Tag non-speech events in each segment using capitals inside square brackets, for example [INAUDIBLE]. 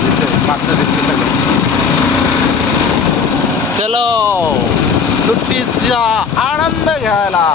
दिसतंय, मागचं दिसतंय सगळं चलो सुट्टीचा आनंद घ्यायला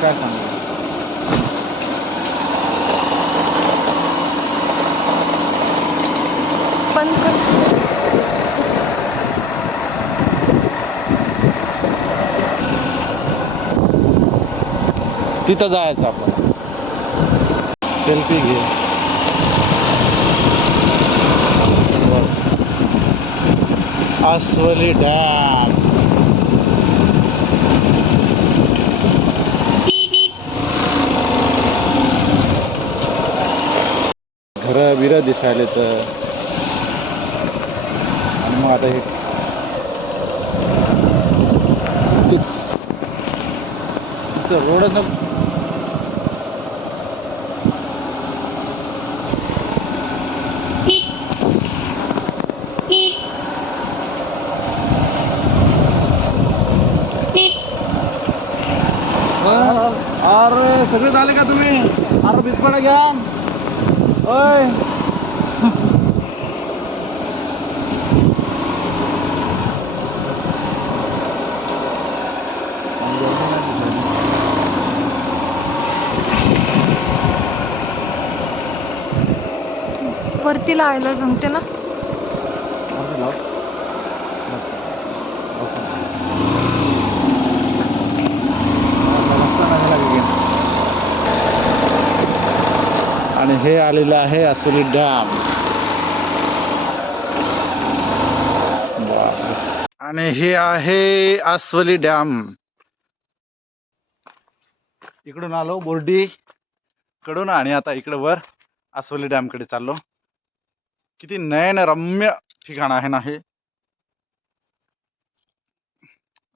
काय सांगू तिथं जायचं आपण. सेल्फी घे. अस्वली डॅम. घरं बिरं दिसायले तर. आणि मग आता हे ति- तिथं रोडच नको अरे सगळे झाले का तुम्ही? अरे बिस्पडा घ्या. ओय. वरती लावायला जमते ना? आणि हे आलेलं आहे असुली डॅम. आणि हे आहे आसवली डॅम. इकडून आलो बोर्डी कडून आणि आता इकडं वर आसवली डॅमकडे चाललो. किती नयन रम्य ठिकाण आहे ना हे.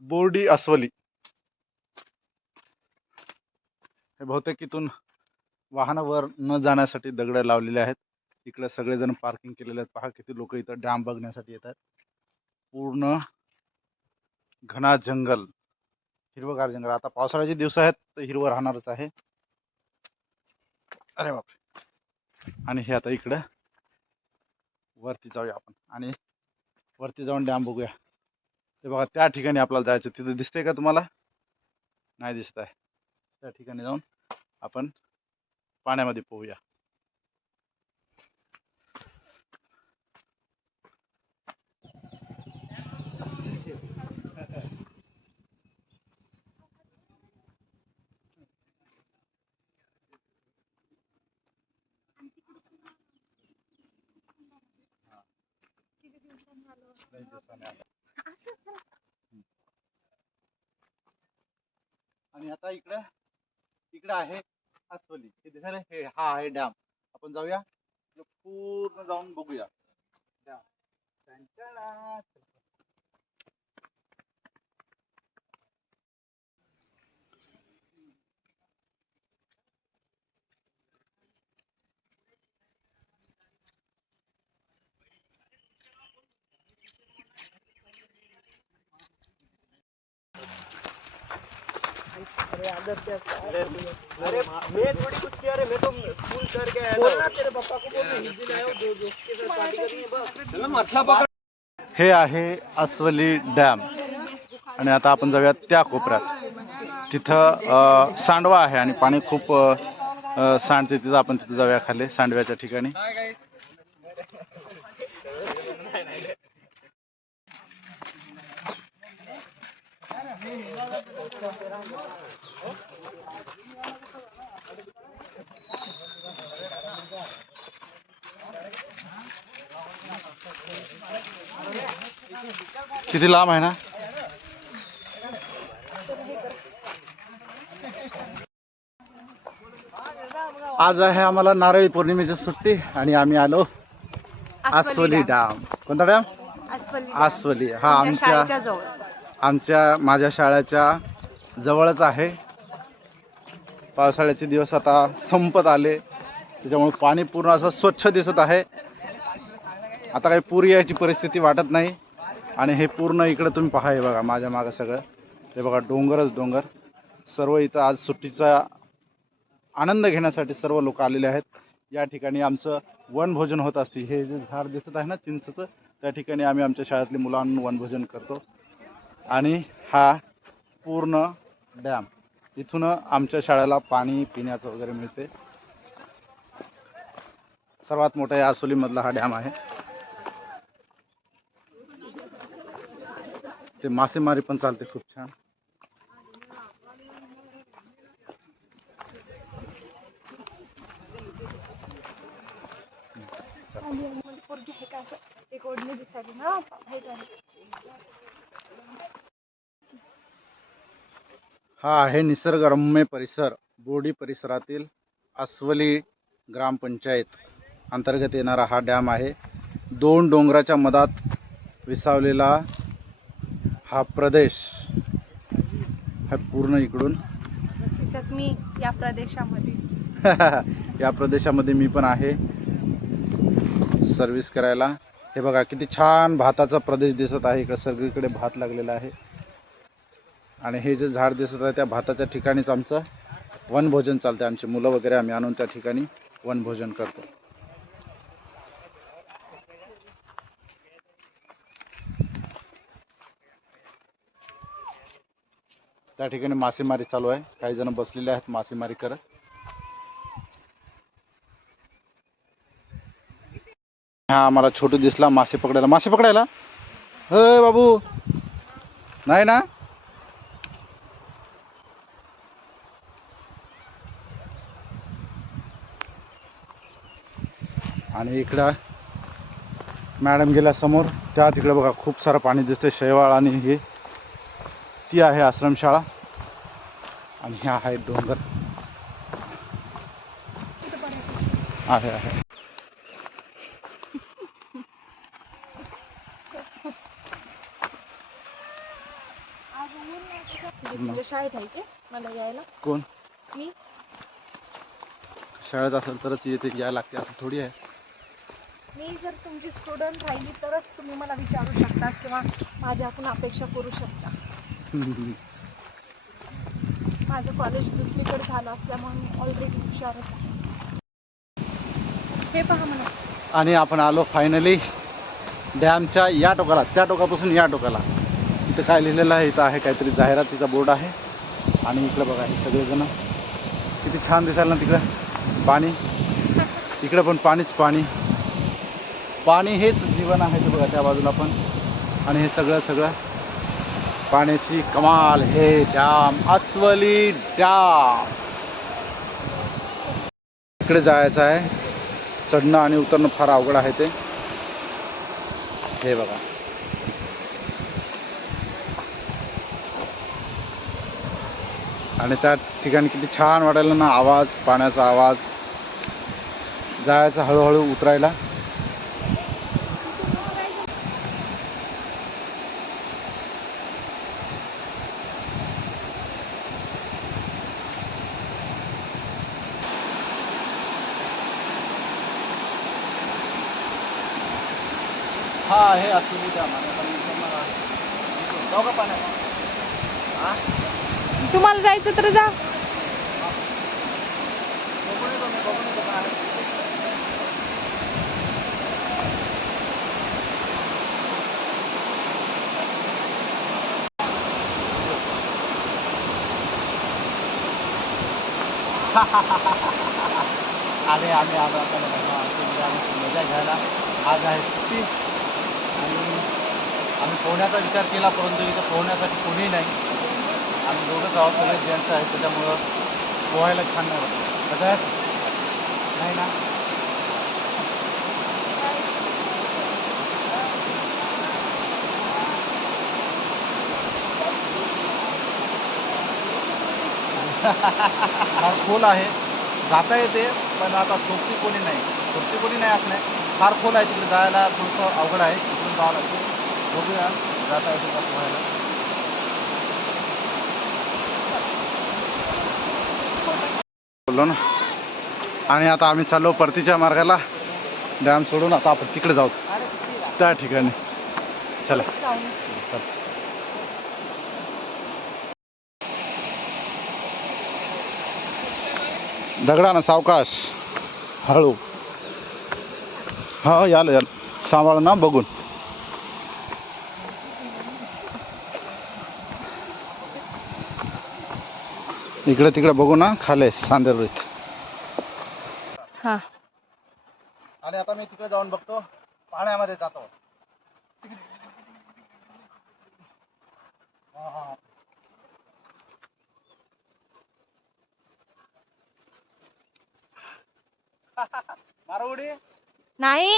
बोर्डी अस्वली हे बहुतेक इथून वाहनावर न जाण्यासाठी दगड लावलेले आहेत. इकडे सगळेजण पार्किंग केलेले आहेत. पहा किती लोक इथं डॅम बघण्यासाठी येतात पूर्ण घना जंगल. हिरवगार जंगल. आता पावसाळ्याचे दिवस आहेत तर हिरवं राहणारच आहे. अरे बापरे! आणि हे आता इकडं वरती जाऊया आपण. आणि वरती जाऊन डॅम बघूया. ते बघा त्या ठिकाणी आपल्याला जायचं तिथं दिसतंय का तुम्हाला? नाही दिसत आहे. त्या ठिकाणी जाऊन आपण पाण्यामध्ये पोहूया. आता इकडं इकडं आहे. अस्वली हे दिसायला हे हा आहे डॅम. आपण जाऊया. पूर्ण जाऊन बघूया. डॅम. अरे मैं। थोड़ी कुछ किया रे मैं तो फुल करके आया बोलना तेरे पापा को बोल इजी लाओ दो दोस्त के साथ पार्टी करनी है बस। चलो मसला पकड़। हे आहे अस्वली डॅम. आणि आता आपण जाऊया त्या कोपऱ्यात. तिथं सांडवा आहे आणि पाणी खूप सांडते तिथं. आपण तिथं जाऊया खाली सांडव्याच्या ठिकाणी. किती लांब आहे ना? आज आहे आम्हाला नारळी पौर्णिमेची सुट्टी आणि आम्ही आलो आसवली डॅम. कोणता डॅम? आसवली हा आमच्या आमच्या माझ्या शाळेच्या जवळच आहे. पावसाळ्याचे दिवस आता संपत आले. त्याच्यामुळे पाणी पूर्ण असं स्वच्छ दिसत आहे. आता काही पूर यायची परिस्थिती वाटत नाही. आणि हे पूर्ण इकडं तुम्ही पहा हे बघा माझ्या मागं सगळं. हे बघा डोंगरच डोंगर. सर्व इथं आज सुट्टीचा आनंद घेण्यासाठी सर्व लोक आलेले आहेत. या ठिकाणी आमचं वनभोजन होत असते. हे जे झाड दिसत आहे ना चिंचचं त्या ठिकाणी आम्ही आमच्या शाळेतली मुलांना वनभोजन करतो. आणि हा पूर्ण डॅम. इथून आमच्या शाळेला पाणी पिण्याचं वगैरे मिळते. सर्वात मोठा या आसोलीमधला हा डॅम आहे. इथे मासेमारी पण चालते खूप छान. हा आहे निसर्गरम्य परिसर बोर्डी परिसरातील अस्वली ग्रामपंचायत अंतर्गत येणारा हा डॅम आहे. दोन डोंगराच्या मधात विसावलेला हा प्रदेश हा पूर्ण इकडून. त्याच्यात मी या प्रदेशामध्ये. [LAUGHS] या प्रदेशामध्ये मी पण आहे. सर्विस करायला. हे बघा किती छान भाताचा प्रदेश दिसत आहे. का सगळीकडे भात लागलेला आहे. आणि हे जे झाड दिसत आहे त्या भाताच्या ठिकाणीच आमचं वनभोजन चालते आमची मुलं वगैरे आम्ही आणून त्या ठिकाणी वनभोजन करतो. त्या ठिकाणी मासेमारी चालू आहे. काही जण बसलेले आहेत मासेमारी करत. हा आम्हाला छोटू दिसला मासे पकडायला. मासे पकडायला? होय बाबू. नाही ना? आणि इकडं मॅडम गेल्या समोर. त्या तिकडे बघा खूप सारं पाणी दिसतंय. शैवाळ आणि हे ती आहे आश्रमशाळा. आणि ह्या आहेत डोंगर. आहे आहे. शाळेत आहे की मला यायला? कोण? मी? शाळेत असेल तरच येते यायला लागते असं थोडी आहे. मी जर तुमची स्टुडंट राहिली तरच तुम्ही मला विचारू शकता किंवा माझ्याकडून अपेक्षा करू शकता. माझं कॉलेज दुसरीकडे झालं असल्यामुळे ऑलरेडी हुशार हे पहा म्हणा आणि आपण आलो फायनली डॅमच्या या टोकाला त्या टोकापासून या टोकाला. इथं काय लिहिलेलं आहे इथं आहे काहीतरी जाहिरातीचा बोर्ड आहे. आणि इकडं बघा हे सगळेजण. किती छान दिसायला ना तिकडं. पाणी. इकडं पण पाणीच पाणी. पाणी हेच जीवन आहे ते बघा त्या बाजूला पण. आणि हे सगळं सगळं. पाण्याची कमाल हे डॅम अस्वली डॅम. इकडे जायचं आहे. चढणं आणि उतरणं फार अवघड आहे ते. हे बघा. आणि त्या ठिकाणी किती छान वाटायला ना आवाज पाण्याचा आवाज. जायचं हळूहळू उतरायला. हा हे असलेली त्या जाऊ का पाण्यात? तुम्हाला जायचं तर जा. मी, आहे? [LAUGHS] आले आम्ही आलो आता आम्ही मजा घ्यायला. आज आहे सुट्टी आम्ही पोहण्याचा विचार केला परंतु इथं पोहण्यासाठी कोणीही नाही. आणि दोघं आहोत सगळे ज्यांचं आहेत त्याच्यामुळं पोहायला छान नाही वाटत. नाही ना? [LAUGHS] फार खोल आहे. जाता येते पण आता सोबती कोणी नाही. सोबती कोणी नाही असं नाही फार खोल आहे तिकडे जायला थोडंसं अवघड आहे. तिकडून जावं लागतं. बघूया. जाता येते का पोहायला बोललो ना. आणि आता आम्ही चाललो परतीच्या मार्गाला. डॅम सोडून आता आपण तिकडे जाऊ. त्या ठिकाणी. चला. दगडा ना सावकाश. हळू. हा याल याल. सांभाळ ना बघून. इकडे तिकडे बघू ना खाले सांदेरीत हा आणि आता मी तिकडे जाऊन बघतो पाण्यामध्ये जातो. मारू उडी नाही.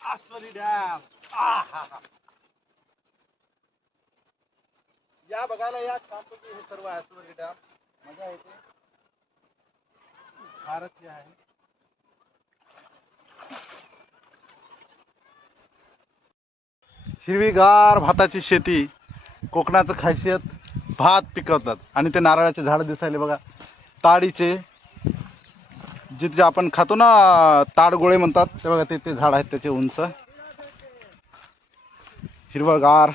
आस्वली डॅम. या बघायला या छानपैकी हे सर्व आस्वली डॅम मजा येते. फारच हे आहे. हिरवीगार भाताची शेती कोकणाचं खासियत भात पिकवतात. आणि ते नारळाचे झाड दिसायले बघा. ताडीचे जिथे आपण खातो ना ताडगोळे म्हणतात ते बघा ते ते झाड आहेत त्याचे उंच. हिरवगार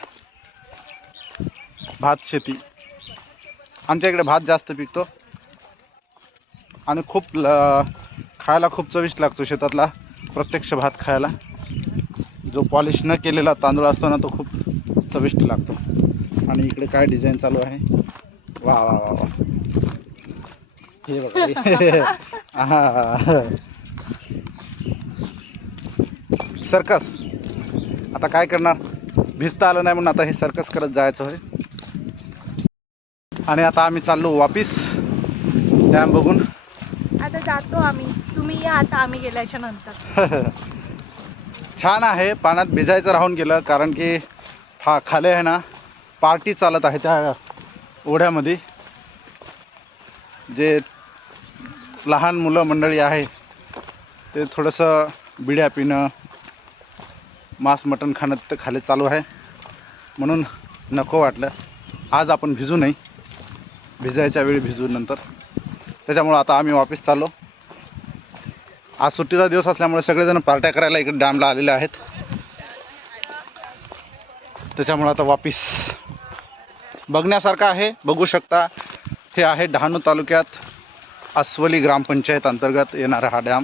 भात शेती. आमच्या इकडे भात जास्त पिकतो. आणि खूप ल खायला खूप चविष्ट लागतो शेतातला प्रत्यक्ष भात खायला. जो पॉलिश न केलेला तांदूळ असतो ना तो खूप चविष्ट लागतो. आणि इकडे काय डिझाईन चालू आहे? वा वा वा वा. हे बघा. [LAUGHS] सर्कस. आता काय करणार? भिजता आलं नाही म्हणून आता हे सर्कस करत जायचं होय आणि आता आम्ही चाललो वापिस. डॅम बघून. आता जातो आम्ही. तुम्ही या आता आम्ही गेल्याच्यानंतर. [LAUGHS] छान आहे पाण्यात भिजायचं राहून गेलं कारण की हा खाली आहे ना पार्टी चालत आहे त्या ओढ्यामध्ये. जे लहान मुलं मंडळी आहे ते थोडंसं बिड्या पिणं मांस मटण खाणं तर खाली चालू आहे. म्हणून नको वाटलं. आज आपण भिजू नाही. भिजायच्या वेळी भिजू नंतर. त्याच्यामुळं आता आम्ही वापस चाललो. आज सुट्टीचा दिवस असल्यामुळे सगळेजण पार्ट्या करायला इकडे डॅमला आलेले आहेत. त्याच्यामुळं आता वापिस बघण्यासारखं आहे. बघू शकता. हे आहे डहाणू तालुक्यात अस्वली ग्रामपंचायत अंतर्गत येणारा हा डॅम.